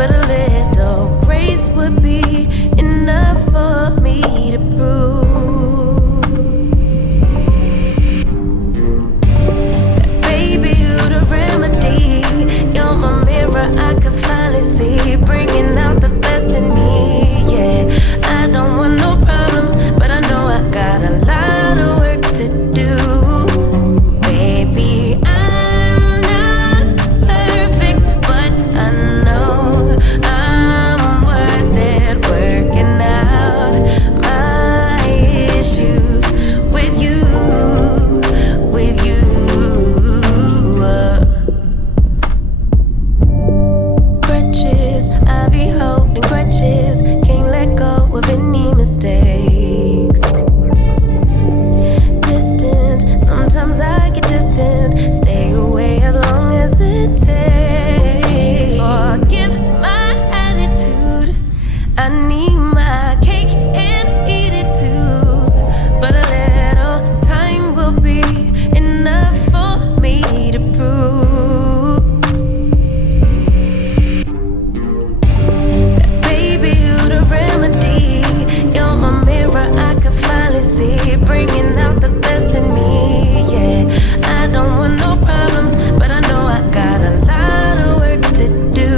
but a little grace would be enough for me to prove that baby you're the remedy. You're my mirror, I can finally see, bringing out the best in me. Yeah, I don't want no problems, but I know I got a lot of work to do. Baby, I'm not perfect, but I know I'm worth it, working out my issues with you, with you. Crutches, I be holding crutches, can't let go of any mistakes. Distant, sometimes I get distant, stay away as long as it takes. Forgive my attitude, I need my cake and eat it too, but a little time will be enough for me to prove that baby you're the remedy. You're my mirror, I can finally see, bringing out the best in me. Yeah, I don't want no problems, but I know I got a lot of work to do.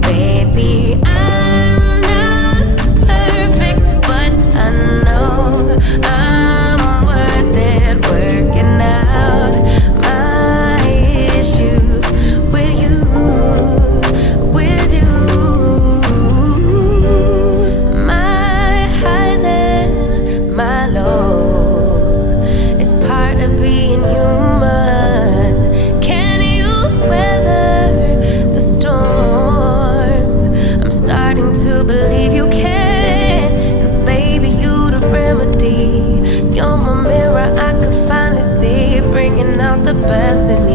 Baby, I'm not perfect, but I know I'm worth it, working out my issues with you, with you. My highs and my lows, it's part of being human. Can you weather the storm? I'm starting to believe you can, 'cause baby you the remedy. You're my mirror, I can finally see, bringing out the best in me.